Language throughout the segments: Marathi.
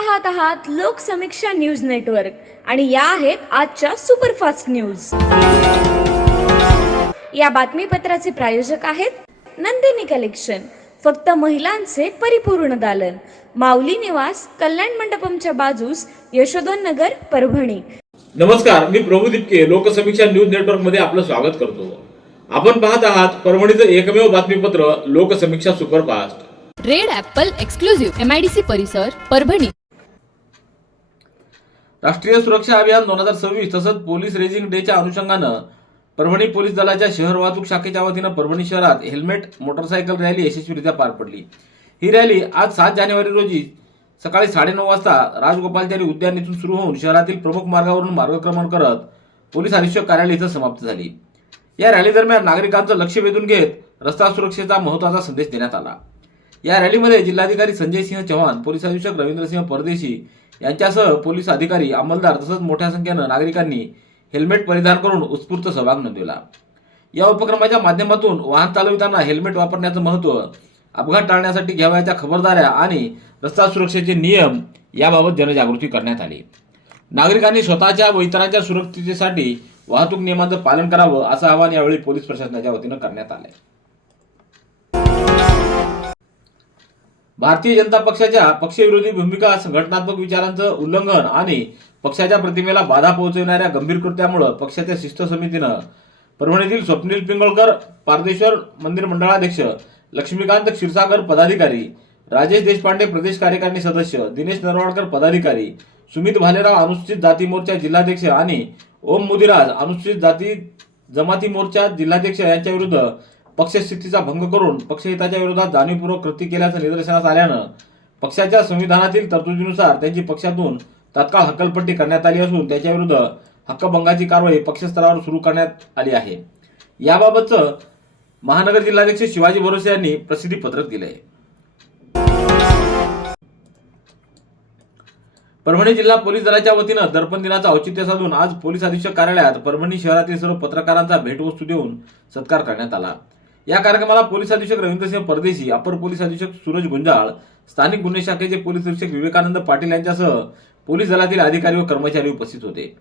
पाहत आहात लोकसमीक्षा न्यूज नेटवर्क आणि या आहेत आजच्या सुपरफास्ट न्यूज। या बातमीपत्राचे प्रायोजक आहेत नंदिनी कलेक्शन, फक्त महिलांचे परिपूर्ण दालन, माऊली निवास, कल्याण मंडपमच्या बाजूस, यशोधन नगर, परभणी। नमस्कार, मी प्रभू दिपके लोकसमीक्षा न्यूज नेटवर्क मध्ये आपलं स्वागत करतो। आपण पाहत आहात परभणीचं एकमेव बातमीपत्र Loksamiksha superfast. Red Apple exclusive MIDC परिसर परभणी। राष्ट्रीय सुरक्षा अभियान 2026 तसंच पोलीस रेजिंग डेच्या अनुषंगानं परभणी पोलीस दलाच्या शहर वाहतूक शाखेच्या वतीनं परभणी शहरात हेल्मेट मोटरसायकल रॅली यशस्वीरित्या पार पडली। ही रॅली आज 7 जानेवारी रोजी सकाळी 9:30 वाजता राजगोपालचारी उद्यान येथून सुरू होऊन शहरातील प्रमुख मार्गावरून मार्गक्रमण करत पोलीस अधीक्षक कार्यालय इथं समाप्त झाली। या रॅली दरम्यान नागरिकांचं लक्ष वेधून घेत रस्ता सुरक्षेचा महत्त्वाचा संदेश देण्यात आला। या रॅलीमध्ये जिल्हाधिकारी संजय सिंह चव्हाण, पोलीस अधीक्षक रवींद्रसिंह परदेशी यांच्यासह पोलीस अधिकारी, अंमलदार तसंच मोठ्या संख्येनं नागरिकांनी हेल्मेट परिधान करून उत्स्फूर्त सहभाग नोंदवला। या उपक्रमाच्या माध्यमातून वाहन चालविताना हेल्मेट वापरण्याचं महत्त्व, अपघात टाळण्यासाठी घ्यावयाच्या खबरदाऱ्या आणि रस्ता सुरक्षेचे नियम याबाबत जनजागृती करण्यात आली। नागरिकांनी स्वतःच्या व इतरांच्या सुरक्षिततेसाठी वाहतूक नियमांचं पालन करावं असं आवाहन यावेळी पोलीस प्रशासनाच्या वतीनं करण्यात आलंय। भारतीय जनता पक्षाच्या पक्षविरोधी भूमिका, संघटनात्मक विचारांचं उल्लंघन आणि पक्षाच्या प्रतिमेला बाधा पोहोचवणाऱ्या गंभीर कृत्यामुळे पक्षाच्या शिस्त समितीनं परभणीतील स्वप्नील पिंगळकर, पारदेश्वर मंदिर मंडळाध्यक्ष, लक्ष्मीकांत क्षीरसागर पदाधिकारी, राजेश देशपांडे प्रदेश कार्यकारिणी सदस्य, दिनेश नरवाडकर पदाधिकारी, सुमित भालेराव अनुसूचित जाती मोर्चा जिल्हाध्यक्ष आणि ओम मुदिराज अनुसूचित जाती जमाती मोर्चा जिल्हाध्यक्ष यांच्या विरुद्ध पक्षस्थितीचा भंग करून पक्षहिताच्या विरोधात जाणीवपूर्वक कृती केल्याचं निदर्शनास आल्यानं पक्षाच्या संविधानातील तरतुदीनुसार त्यांची पक्षातून तात्काळ हक्कलपट्टी करण्यात आली असून त्याच्याविरुद्ध हक्कभंगाची कारवाई पक्षस्तरावर सुरू करण्यात आली आहे। याबाबतचं महानगर जिल्हाध्यक्ष शिवाजी भरोसे यांनी प्रसिद्धी पत्रक दिलंय। परभणी जिल्हा पोलीस दलाच्या वतीनं दर्पण दिनाचं औचित्य साधून आज पोलीस अधीक्षक कार्यालयात परभणी शहरातील सर्व पत्रकारांचा भेटवस्तू देऊन सत्कार करण्यात आला। या कार्यक्रमाला पोलीस अधीक्षक रवींद्रसिंह परदेशी, अपर पोलीस अधीक्षक सूरज गुंजाळ, स्थानिक गुन्हे शाखेचे पोलीस अधीक्षक विवेकानंद पाटील यांच्यासह पोलीस दलातील अधिकारी व कर्मचारी उपस्थित होते।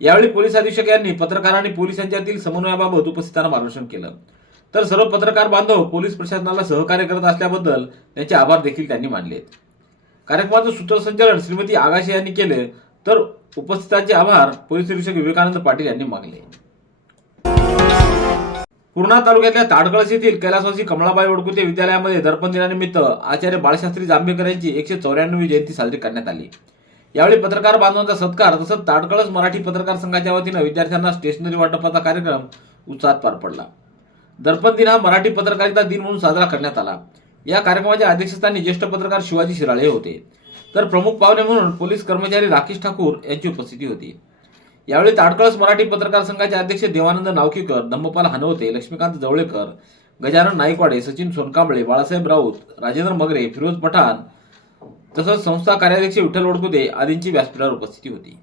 यावेळी पोलीस अधीक्षक यांनी पत्रकारांनी पोलिसांच्यातील समन्वयाबाबत उपस्थितांना मार्गदर्शन केलं। तर सर्व पत्रकार बांधव पोलीस प्रशासनाला सहकार्य करत असल्याबद्दल त्यांचे आभार देखील त्यांनी मानले। कार्यक्रमाचं सूत्रसंचालन श्रीमती आगाशे यांनी केले, तर उपस्थितांचे आभार पोलीस अधीक्षक विवेकानंद पाटील यांनी मानले। पूर्णा तालुक्यातल्या ताडकळस येथील कैलासवासी कमळाबाई वडकुते विद्यालयामध्ये दर्पण दिनानिमित्त आचार्य बाळशास्त्री जांभेकर यांची 194वी जयंती साजरी करण्यात आली। यावेळी पत्रकार बांधवांचा सत्कार तसंच ताडकळस मराठी पत्रकार संघाच्या वतीनं विद्यार्थ्यांना स्टेशनरी वाटपाचा कार्यक्रम उत्साहात पार पडला। दर्पण दिन हा मराठी पत्रकारिता दिन म्हणून साजरा करण्यात आला। या कार्यक्रमाच्या अध्यक्षस्थानी ज्येष्ठ पत्रकार शिवाजी शिराळे होते, तर प्रमुख पाहुणे म्हणून पोलीस कर्मचारी राकेश ठाकूर यांची उपस्थिती होती। यावेळी ताडकळस मराठी पत्रकार संघाचे अध्यक्ष देवानंद नावकीकर, धम्मपाल हनवते, लक्ष्मीकांत जवळेकर, गजानन नाईकवाडे, सचिन सोनकांबळे, बाळासाहेब राऊत, राजेंद्र मगरे, फिरोज पठाण तसंच संस्था कार्याध्यक्ष विठ्ठल वडकुते आदींची व्यासपीठावर उपस्थिती होती।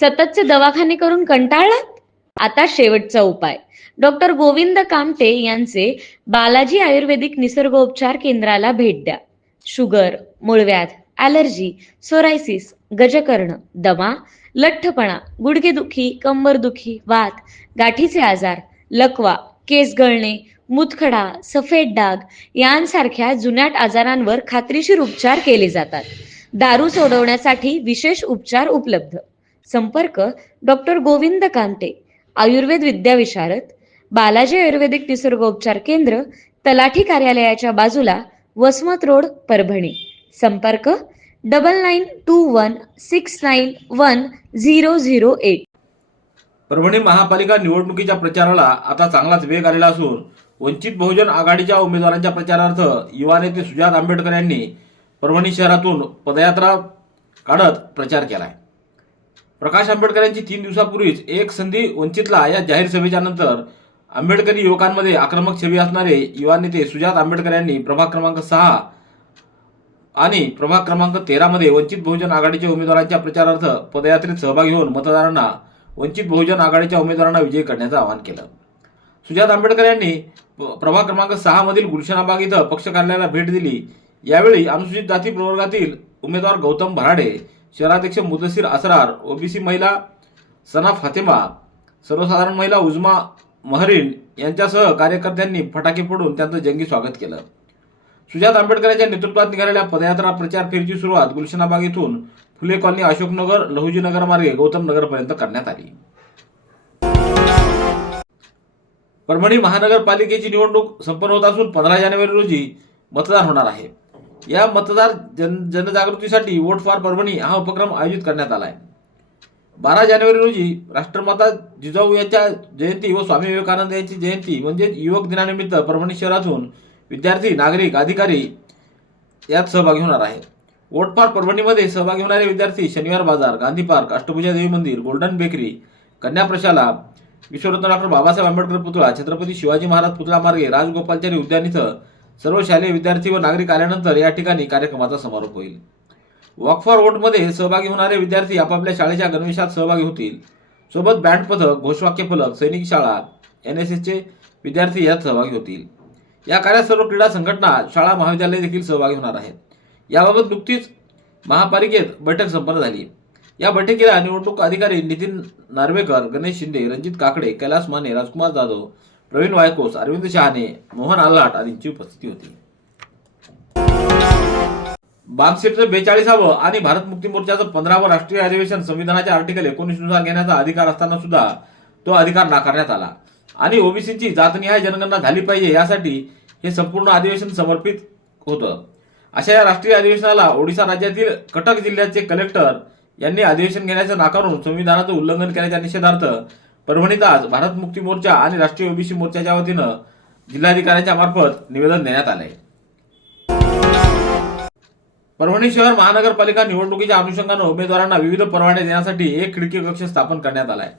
सततचे दवाखाने करून कंटाळलात? आता शेवटचा उपाय। डॉक्टर गोविंद कामटे यांचे बालाजी आयुर्वेदिक निसर्गोपचार केंद्राला भेट द्या। शुगर, मूळव्याध, ॲलर्जी, सोरायसिस, गजकर्ण, दमा, लठ्ठपणा, गुडघेदुखी, कंबरदुखी, वात, गाठीचे आजार, लकवा, केस गळणे, मूतखडा, सफेद डाग यांसारख्या जुनाट आजारांवर खात्रीशीर उपचार केले जातात। दारू सोडवण्यासाठी विशेष उपचार उपलब्ध। संपर्क डॉक्टर गोविंद कामटे, आयुर्वेद विद्याविशारद, बालाजी आयुर्वेदिक निसर्गोपचार केंद्र, तलाठी कार्यालयाच्या बाजूला, वसमत रोड, परभणी। संपर्क 9921691008। परभणी महापालिका निवडणुकीच्या प्रचाराला आता चांगलाच वेग आलेला असून वंचित बहुजन आघाडीच्या उमेदवारांच्या प्रचारार्थ युवा नेते सुजात आंबेडकर यांनी परभणी शहरातून पदयात्रा काढत प्रचार केलाय। प्रकाश आंबेडकर यांची 3 दिवसापूर्वीच एक संधी वंचितला या जाहीर सभेच्या नंतर आंबेडकरी युवकांमध्ये आक्रमक छबी असणारे युवा नेते सुजात आंबेडकर यांनी प्रभाग क्रमांक 6 आणि प्रभाग क्रमांक 13 मध्ये वंचित बहुजन आघाडीच्या उमेदवारांच्या प्रचारार्थ पदयात्रेत सहभागी होऊन मतदारांना वंचित बहुजन आघाडीच्या उमेदवारांना विजयी करण्याचं आवाहन केलं। सुजात आंबेडकर यांनी प्रभाग क्रमांक 6 मधील गुलशनाबाग इथं पक्ष कार्यालयाला भेट दिली। यावेळी अनुसूचित जाती प्रवर्गातील उमेदवार गौतम भराडे, शहराध्यक्ष मुदसिर असरार, ओबीसी महिला सना फातेमा, सर्वसाधारण महिला उजमा महरीन यांच्यासह कार्यकर्त्यांनी फटाके फोडून त्यांचं जंगी स्वागत केलं. सुजात आंबेडकर यांच्या नेतृत्वात निघालेल्या पदयात्रा प्रचार फेरीची सुरुवात गुलशनाबाग येथून फुले कॉलनी, अशोकनगर, लहुजी नगर मार्गे गौतम नगर पर्यंत करण्यात आली. परभणी महानगरपालिकेची निवडणूक संपन्न होत असून 15 जानेवारी रोजी मतदान होणार आहे. या मतदार जनजागृतीसाठी वोट फॉर परभणी हा उपक्रम आयोजित करण्यात आला आहे. 12 जानेवारी रोजी राष्ट्रमाता जिजाऊ यांच्या जयंती व स्वामी विवेकानंद यांची जयंती म्हणजे युवक दिनानिमित्त परभणी शहरातून विद्यार्थी, नागरिक, अधिकारी यात सहभागी होणार आहेत. वोट फॉर परभणीमध्ये सहभागी होणारे विद्यार्थी शनिवार बाजार, गांधी पार्क, अष्टभुजा देवी मंदिर, गोल्डन बेकरी, कन्या प्रशाला, विश्वरत्न डॉक्टर बाबासाहेब आंबेडकर पुतळा, छत्रपती शिवाजी महाराज पुतळा मार्गे राजगोपालचारी उद्यान इथं सर्व शालेय विद्यार्थी व नागरिक आल्यानंतर या ठिकाणी कार्यक्रमाचा समारोप होईल. वॉक फॉर वोटमध्ये सहभागी होणारे विद्यार्थी आपापल्या शाळेच्या गणवेशात सहभागी होतील. सोबत बँड पथक, घोषवाक्य फलक, सैनिक शाळा, NSSचे विद्यार्थी यात सहभागी होतील. या कार्यात सर्व क्रीडा संघटना, शाळा, महाविद्यालय देखील सहभागी होणार आहेत. याबाबत नुकतीच महापालिकेत बैठक संपन्न झाली. या बैठकीला निवडणूक अधिकारी नितीन नार्वेकर, गणेश शिंदे, रणजित काकडे, कैलास माने, राजकुमार जाधव, प्रवीण वायकोस, अरविंद शहाणे, मोहन आल्हाट आदींची उपस्थिती होती. बामसेटचं 42वं आणि भारत मुक्ती मोर्चाचं 15वं राष्ट्रीय अधिवेशन संविधानाच्या आर्टिकल 19 नुसार घेण्याचा अधिकार असताना सुद्धा तो अधिकार नाकारण्यात आला आणि ओबीसीची जातनिहाय जनगणना झाली पाहिजे यासाठी हे संपूर्ण अधिवेशन समर्पित होतं. अशा या राष्ट्रीय अधिवेशनाला ओडिशा राज्यातील कटक जिल्ह्याचे कलेक्टर यांनी अधिवेशन घेण्याचं नाकारून संविधानाचं उल्लंघन केल्याच्या निषेधार्थ परभणीत आज भारत मुक्ती मोर्चा आणि राष्ट्रीय ओबीसी मोर्चाच्या वतीनं जिल्हाधिकाऱ्यांच्या मार्फत निवेदन देण्यात आले. परभणी शहर महानगरपालिका निवडणुकीच्या अनुषंगानं उमेदवारांना विविध परवाने देण्यासाठी एक खिडकी कक्ष स्थापन करण्यात आला आहे.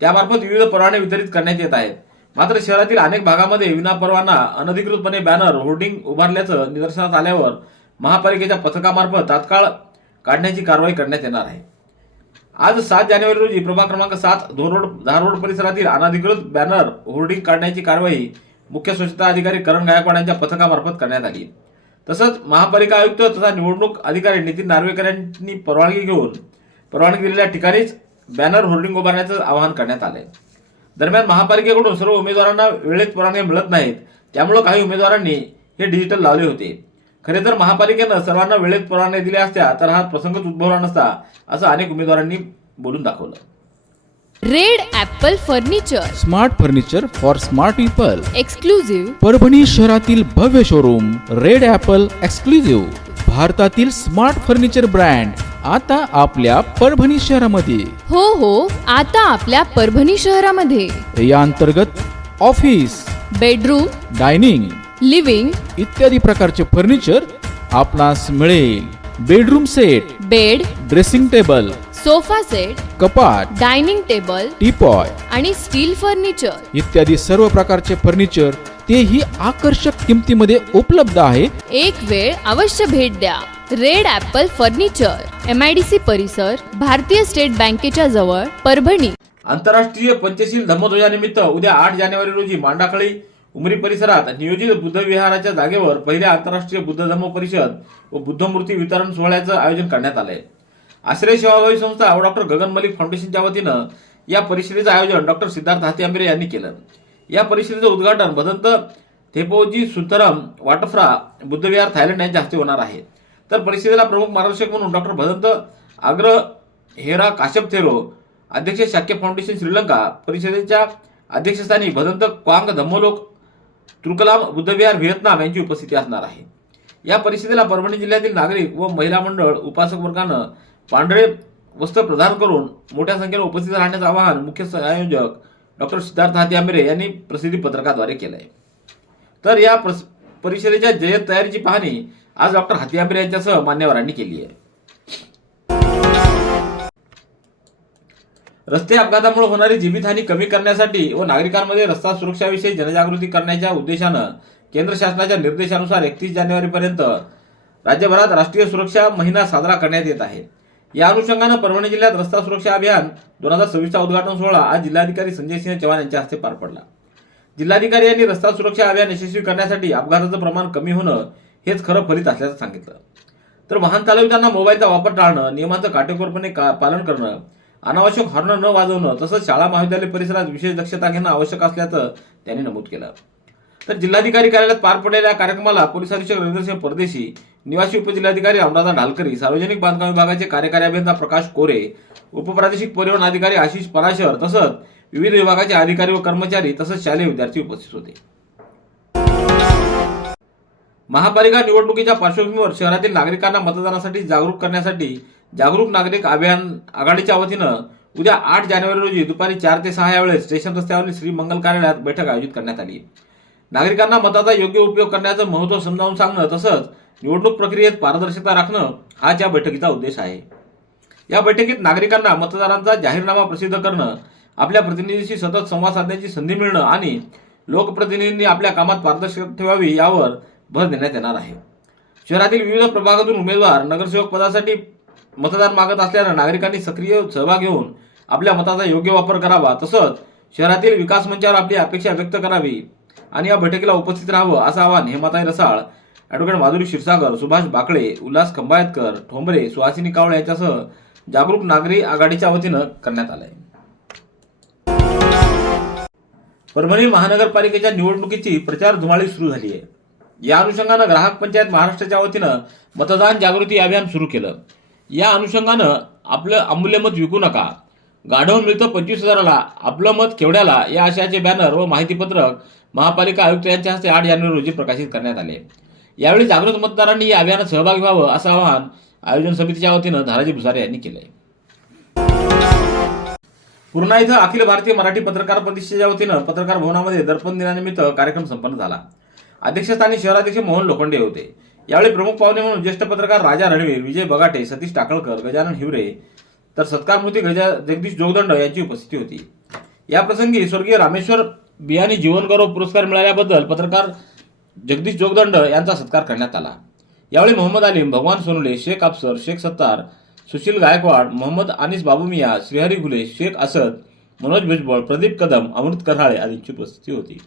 त्यामार्फत विविध परवाने वितरित करण्यात येत आहेत. मात्र शहरातील अनेक भागामध्ये विनापरवाना अनधिकृतपणे बॅनर, होर्डिंग उभारल्याचं निदर्शनास आल्यावर महापालिकेच्या पथकामार्फत तात्काळ काढण्याची कारवाई करण्यात येणार आहे. आज 7 जानेवारी रोजी प्रभाग क्रमांक 7 धारोड परिसरातील अनधिकृत बॅनर, होर्डिंग काढण्याची कारवाई मुख्य स्वच्छता अधिकारी करण गायकवाड यांच्या पथकामार्फत करण्यात आली. तसंच महापालिका आयुक्त तथा निवडणूक अधिकारी नितीन नार्वेकर यांनी परवानगी दिलेल्या ठिकाणीच बॅनर, होर्डिंग उभारण्याचं आवाहन करण्यात आलंय. दरम्यान महापालिकेकडून सर्व उमेदवारांना वेळेत परवानगी मिळत नाहीत, त्यामुळे काही उमेदवारांनी हे डिजिटल लावले होते. खरे तर महापालिकेनं सर्वांना वेळेत परवानगी दिल्या असत्या तर हा प्रसंगच उद्भवला नसता, असं अनेक उमेदवारांनी बोलून दाखवलं. Red Apple furniture, smart furniture for smart people. Exclusive Parbhani शहरातील भव्य शोरूम रेड ॲपल एक्सक्लुझिव्ह. भारतातील स्मार्ट फर्निचर ब्रँड आता आपल्या परभणी शहरामध्ये. हो, आता आपल्या परभणी शहरामध्ये. या अंतर्गत ऑफिस, बेडरूम, डायनिंग, लिव्हिंग इत्यादी प्रकारचे फर्निचर आपणास मिळेल. Bedroom set, bed, dressing table, sofa set, कपाट, डायनिंग टेबल, टीपॉय आणि स्टील फर्निचर इत्यादी सर्व प्रकारचे फर्निचर तेही आकर्षक किमतीमध्ये उपलब्ध आहे. एक वेळ अवश्य भेट द्या. रेड ॲपल फर्निचर, MIDC परिसर, भारतीय स्टेट बँकेच्या जवळ, परभणी. आंतरराष्ट्रीय पंचशील धम्मध्वजानिमित्त उद्या 8 जानेवारी रोजी मांडाखळी उमरी परिसरात नियोजित बुद्ध विहाराच्या जागेवर पहिल्या आंतरराष्ट्रीय बुद्ध धम्म परिषद व बुद्धमूर्ती वितरण सोहळ्याचं आयोजन करण्यात आलंय. आश्रय सेवाभावी संस्था व डॉक्टर गगन मलिक फाउंडेशनच्या वतीनं या परिषदेचं आयोजन डॉक्टर सिद्धार्थ हातीआंबेरे यांनी केलं. या परिषदेचं उद्घाटन भदंत थेपोजी सुतरम वाटफ्रा बुद्धविहार थायलंड यांच्या हस्ते होणार आहे. तर परिषदेला प्रमुख मार्गदर्शक म्हणून डॉक्टर भदंत आग्र हेरा काश्यप थेरो, अध्यक्ष शाक्य फाउंडेशन श्रीलंका, परिषदेच्या अध्यक्षस्थानी भदंत क्वांग धम्मलोक तुर्कलाम बुद्धविहार व्हिएतनाम यांची उपस्थिती असणार आहे. या परिषदेला परभणी जिल्ह्यातील नागरिक व महिला मंडळ उपासक वर्गानं पांढरे वस्त्र प्रदान करून मोठ्या संख्येने उपस्थित राहण्याचं आवाहन मुख्य संयोजक डॉक्टर सिद्धार्थ हातीआंबेरे यांनी प्रसिद्धी पत्रकाद्वारे केलंय. तर या परिषदेच्या जय्यत तयारीची पाहणी आज डॉक्टर हातीआंबेरे यांच्यासह मान्यवरांनी केली आहे. रस्ते अपघातामुळे होणारी जीवितहानी कमी करण्यासाठी व नागरिकांमध्ये रस्ता सुरक्षाविषयी जनजागृती करण्याच्या उद्देशानं केंद्र शासनाच्या निर्देशानुसार 31 जानेवारीपर्यंत राज्यभरात राष्ट्रीय सुरक्षा महिना साजरा करण्यात येत आहे. या अनुषंगानं परभणी जिल्ह्यात रस्ता सुरक्षा अभियान 2026चा उद्घाटन सोहळा आज जिल्हाधिकारी संजय सिंह चव्हाण यांच्या हस्ते पार पडला. जिल्हाधिकारी यांनी रस्ता सुरक्षा अभियान यशस्वी करण्यासाठी अपघाताचं प्रमाण कमी होणं हेच खरं फलित असल्याचं सांगितलं. तर वाहन चालविताना मोबाईलचा वापर टाळणं, नियमांचं काटेकोरपणे पालन करणं, अनावश्यक हॉर्न न वाजवणं तसंच शाळा महाविद्यालय परिसरात विशेष दक्षता घेणं आवश्यक असल्याचं त्यांनी नमूद केलं. तर जिल्हाधिकारी कार्यालयात पार पडलेल्या कार्यक्रमाला पोलीस अधीक्षक रवींद्रसिंह परदेशी, निवासी उपजिल्हाधिकारी अमृता ढालकरी, सार्वजनिक बांधकाम विभागाचे कार्यकारी अभियंता प्रकाश कोरे, उपप्रादेशिक परिवहन अधिकारी आशिष पराशर तसंच विविध विभागाचे अधिकारी व कर्मचारी तसंच शालेय विद्यार्थी उपस्थित होते. महापालिका निवडणुकीच्या पार्श्वभूमीवर शहरातील नागरिकांना मतदानासाठी जागरूक करण्यासाठी जागरूक नागरिक अभियान आघाडीच्या वतीनं उद्या 8 जानेवारी रोजी दुपारी 4 ते 6 या वेळेस स्टेशन रस्त्यावरील श्री मंगल कार्यालयात बैठक आयोजित करण्यात आली. नागरिकांना मताचा योग्य उपयोग करण्याचं महत्त्व समजावून सांगणं तसंच निवडणूक प्रक्रियेत पारदर्शकता राखणं हाच या बैठकीचा उद्देश आहे. या बैठकीत नागरिकांना मतदारांचा जाहीरनामा प्रसिद्ध करणं, आपल्या प्रतिनिधीशी सतत संवाद साधण्याची संधी मिळणं आणि लोकप्रतिनिधींनी आपल्या कामात पारदर्शकता ठेवावी यावर भर देण्यात येणार आहे. शहरातील विविध प्रभागातून उमेदवार नगरसेवक पदासाठी मतदान मागत असल्यानं नागरिकांनी सक्रिय सहभाग घेऊन आपल्या मताचा योग्य वापर करावा तसंच शहरातील विकास मंचावर आपली अपेक्षा व्यक्त करावी आणि या बैठकीला उपस्थित राहावं असं आवाहन हेमाताई रसाळ, ॲडव्होकेट माधुरी क्षीरसागर, सुभाष बाकळे, उल्हास खंबाळेकर, ठोंबरे, सुहासिनी कावळे यांच्यासह जागरूक नागरिक आघाडीच्या वतीनं करण्यात आलंय. परभणी महानगरपालिकेच्या निवडणुकीची प्रचार धुमाळी सुरू झाली आहे. या अनुषंगानं ग्राहक पंचायत महाराष्ट्राच्या वतीनं मतदान जागृती अभियान सुरू केलं. या अनुषंगानं आपलं अमूल्य मत विकू नका, गाढव मिळतं 25,000ला, आपलं मत केवढ्याला या आशयाचे बॅनर व माहितीपत्रक महापालिका आयुक्त यांच्या हस्ते 8 जानेवारी रोजी प्रकाशित करण्यात आले. यावेळी जागृत मतदारांनी या अभियानात सहभागी व्हावं असं आवाहन आयोजन समितीच्या वतीनं धाराजी भुसारे यांनी केलंय. पूर्णा इथं अखिल भारतीय मराठी पत्रकार परिषदेच्या वतीनं पत्रकार भवनामध्ये दर्पण दिनानिमित्त कार्यक्रम संपन्न झाला. अध्यक्षस्थानी शहराध्यक्ष मोहन लोखंडे होते. यावेळी प्रमुख पाहुणे म्हणून ज्येष्ठ पत्रकार राजा रणवीर, विजय बगाटे, सतीश टाकळकर, गजानन हिवरे तर सत्कारमूर्ती जगदीश जोगदंड यांची उपस्थिती होती. या प्रसंगी स्वर्गीय रामेश्वर बियाणी जीवनगौरव पुरस्कार मिळाल्याबद्दल पत्रकार जगदीश जोगदंड यांचा सत्कार करण्यात आला. यावेळी मोहम्मद आलिम, भगवान सोनुले, शेख अफसर, शेख सत्तार, सुशील गायकवाड, मोहम्मद अनिस बाबूमिया, श्रीहरी घुले, शेख असद, मनोज भुजबळ, प्रदीप कदम, अमृत कराळे आदींची उपस्थिती होती.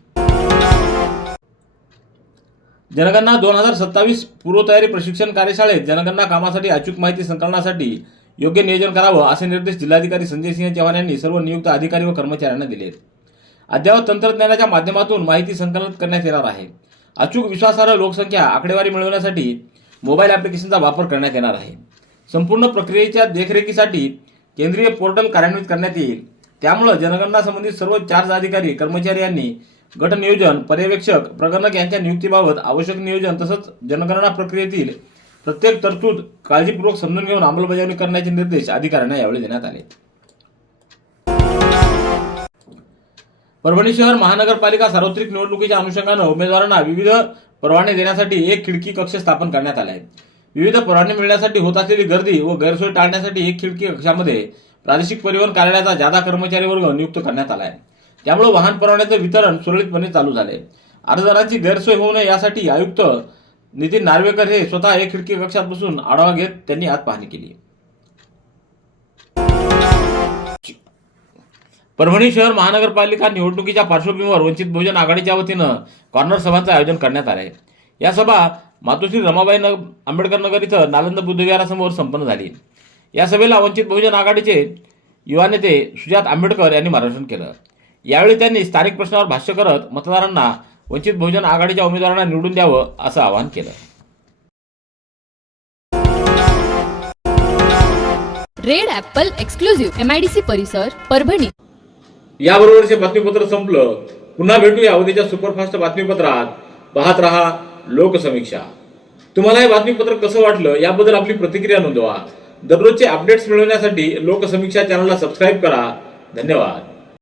जनगणना 2027 पूर्वतयारी प्रशिक्षण कार्यशाळेत जनगणना कामासाठी अचूक माहिती संकलनासाठी योग्य नियोजन करावं असे निर्देश जिल्हाधिकारी संजय सिंह चव्हाण यांनी सर्व नियुक्त अधिकारी व कर्मचाऱ्यांना दिले. अद्ययावत तंत्रज्ञानाच्या माध्यमातून माहिती संकलित करण्यात येणार आहे. अचूक विश्वासार्ह लोकसंख्या आकडेवारी मिळवण्यासाठी मोबाईल ॲप्लिकेशनचा वापर करण्यात येणार आहे. संपूर्ण प्रक्रियेच्या देखरेखीसाठी केंद्रीय पोर्टल कार्यान्वित करण्यात येईल. त्यामुळे जनगणना संबंधित सर्व चार्ज अधिकारी कर्मचारी यांनी गट नियोजन, पर्यवेक्षक, प्रगणक यांच्या नियुक्तीबाबत आवश्यक नियोजन तसंच जनगणना प्रक्रियेतील प्रत्येक तरतूद काळजीपूर्वक समजून घेऊन अंमलबजावणी करण्याचे निर्देश अधिकाऱ्यांना यावेळी देण्यात आले. परभणी शहर महानगरपालिका सार्वत्रिक निवडणुकीच्या अनुषंगानं उमेदवारांना विविध परवाने देण्यासाठी एक खिडकी कक्ष स्थापन करण्यात आला आहे. विविध परवाने मिळण्यासाठी होत असलेली गर्दी व गैरसोय टाळण्यासाठी एक खिडकी कक्षामध्ये प्रादेशिक परिवहन कार्यालयाचा जादा कर्मचारी वर्ग नियुक्त करण्यात आला आहे. त्यामुळे वाहन परवान्याचं वितरण सुरळीतपणे चालू झाले. अर्जदारांची गैरसोय होऊ नये यासाठी आयुक्त नितीन नार्वेकर हे स्वतः एक खिडकी कक्षात बसून आढावा घेत त्यांनी आज पाहणी केली. परभणी शहर महानगरपालिका निवडणुकीच्या पार्श्वभूमीवर वंचित बहुजन आघाडीच्या वतीनं कॉर्नर सभांचं आयोजन करण्यात आलं आहे. या सभा मातोश्री रमाबाई आंबेडकर नगर इथं नालंदा बुद्धविहारासमोर संपन्न झाली. या सभेला वंचित बहुजन आघाडीचे युवा नेते सुजात आंबेडकर यांनी मार्गदर्शन केलं. यावेळी त्यांनी स्थानिक प्रश्नावर भाष्य करत मतदारांना वंचित बहुजन आघाडीच्या उमेदवारांना निवडून द्यावं असं आवाहन केलं. रेड ॲपल एक्सक्लुझिव्ह MIDC परिसर परभणी. याबरोबरचे बातमीपत्र संपलं. पुन्हा भेटूया उद्याच्या सुपरफास्ट बातमीपत्रात. पाहत रहा लोकसमीक्षा. तुम्हाला हे बातमीपत्र कसं वाटलं याबद्दल आपली प्रतिक्रिया नोंदवा. दररोजचे अपडेट्स मिळवण्यासाठी लोकसमीक्षा चॅनलला सबस्क्राईब करा. धन्यवाद.